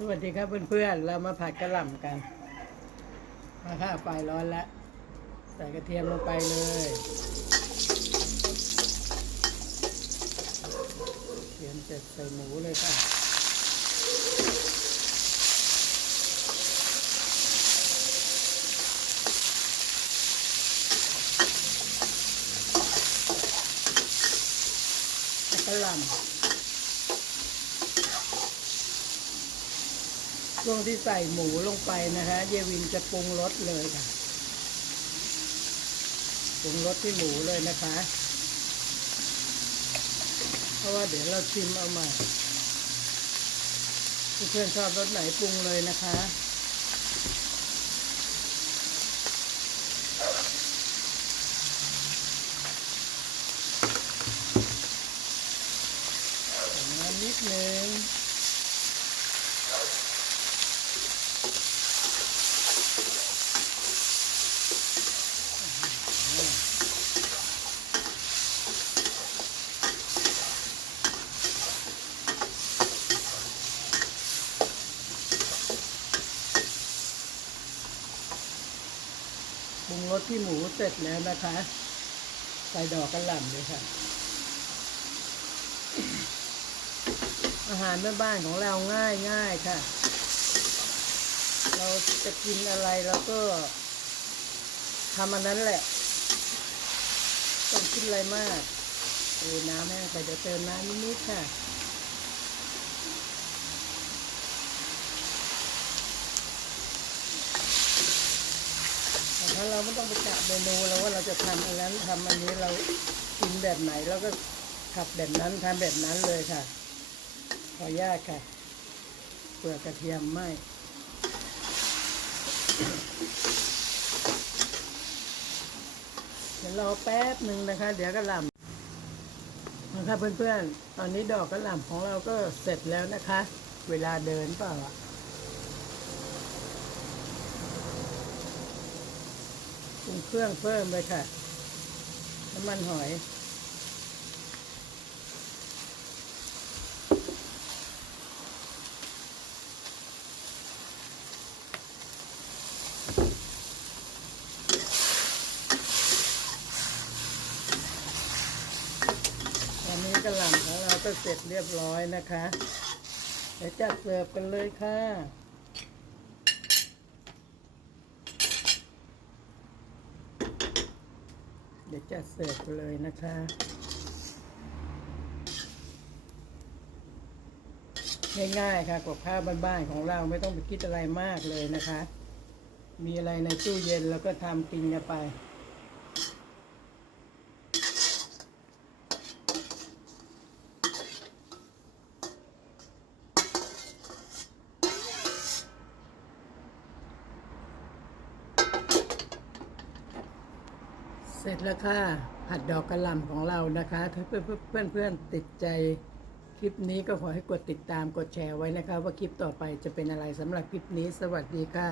สวัสดีครับเพื่อนๆ เรามาผัดกระหล่ำกัน มาข้าไฟร้อนแล้ว ใส่กระเทียมลงไปเลย เทียมเสร็จใส่หมูเลยค่ะ กระหล่ำ ช่วงที่ใส่หมูลงไปนะคะเยวินจะปรุงรสเลยค่ะปรุงรสที่หมูเลยนะคะ เพราะว่าเดี๋ยวเราชิมเอาใหม่เพื่อนชอบรสไหนปรุงเลยนะคะนิดนึง ปรุงรสที่หมูเสร็จแล้วนะคะ ใส่ดอกกระหล่ำเลยค่ะ อาหารบ้านๆของเราง่ายง่ายๆค่ะ เราจะกินอะไรเราก็ทำอันนั้นแหละต้องคิดอะไรมากเออน้ำแห้งไปเดี๋ยวเติมน้ำนิดๆค่ะ แต่ถ้า เราไม่ต้องไปกะเมนูแล้วว่าเราจะทำอันนั้นทำอันนี้เรากินแบบไหนเราก็ขับแบบนั้นทำแบบนั้นเลยค่ะ ขออนุญาตค่ะเปลือกกระเทียมไหมเดี๋ยวรอแป๊บหนึ่งนะคะ เดี๋ยวกระหล่ำนะคะเพื่อนๆ ตอนนี้ดอกกระหล่ำของเราก็เสร็จแล้วนะคะ เวลาเดินเปล่าอะป รุงเครื่องเพิ่มเลยค่ะ น้ำมันหอยตอนนี้กระหล่ำของเราก็เสร็จเรียบร้อยนะคะ เดี๋ยวจัดเสิร์ฟกันเลยค่ะ เดี๋ยวจะเสิร์ฟเลยนะคะง่ายๆค่ะกับข้าวบ้านๆของเราไม่ต้องไปคิดอะไรมากเลยนะคะ มีอะไรในตู้เย็นแล้วก็ทำกินกันไป เสร็จแล้วค่ะผัดดอกกระหล่ำของเรานะคะ ถ้าเพื่อนเพื่อนเพื่อนๆติดใจคลิปนี้ก็ขอให้กดติดตามกดแชร์ไว้นะคะ ว่าคลิปต่อไปจะเป็นอะไรสำหรับคลิปนี้ สวัสดีค่ะ